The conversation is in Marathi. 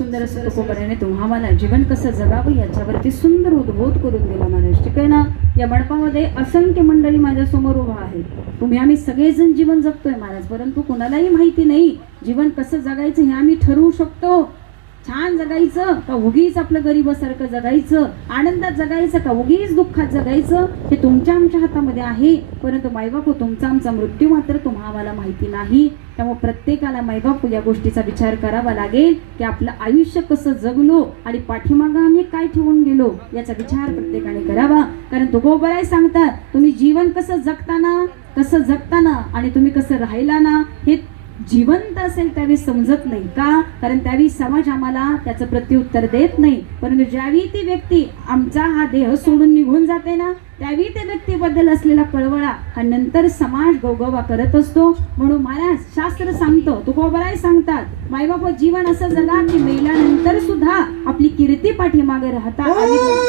सुंदर असं तुकोबराने तुम्हा मला जीवन कसं जगावं याच्यावरती सुंदर उद्बोध करून दिला महाराज. ठीक आहे ना. या मंडपामध्ये असंख्य मंडळी माझ्या समोर उभा आहे. तुम्ही आम्ही सगळेजण जीवन जगतोय महाराज, परंतु कोणालाही माहिती नाही जीवन कसं जगायचं हे आम्ही ठरवू शकतो. छान जगायचं का उगीच आपलं गरीबासारखं जगायचं, आनंदात जगायचं का उगीच दुःखात जगायचं, हे तुमच्या आमच्या हातामध्ये आहे. परंतु मायबापू तुमचा आमचा मृत्यू मात्र तुम्हाला माहिती नाही. त्यामुळे प्रत्येकाला मायबापू या गोष्टीचा विचार करावा लागेल की आपलं आयुष्य कसं जगलो आणि पाठीमागं आम्ही काय ठेवून गेलो याचा विचार प्रत्येकाने करावा. कारण तुकोबराय सांगतात तुम्ही जीवन कसं जगताना आणि तुम्ही कसं राहिला ना हे जिवंत असेल त्यावेळी समजत नाही का, कारण त्यावेळी समाज आम्हाला त्याचं प्रत्युत्तर देत नाही. परंतु ज्यावेळी ती व्यक्ती आमचा हा देह सोडून निघून जाते ना त्यावेळी त्या व्यक्तीबद्दल असलेला कळवळा हा नंतर समाज गौगवा करत असतो. म्हणून महाराज शास्त्र सांगतो, तुकोबराय सांगतात मायबाप जीवन असं जगा की मेल्यानंतर सुद्धा आपली कीर्ती पाठीमागे राहता आली.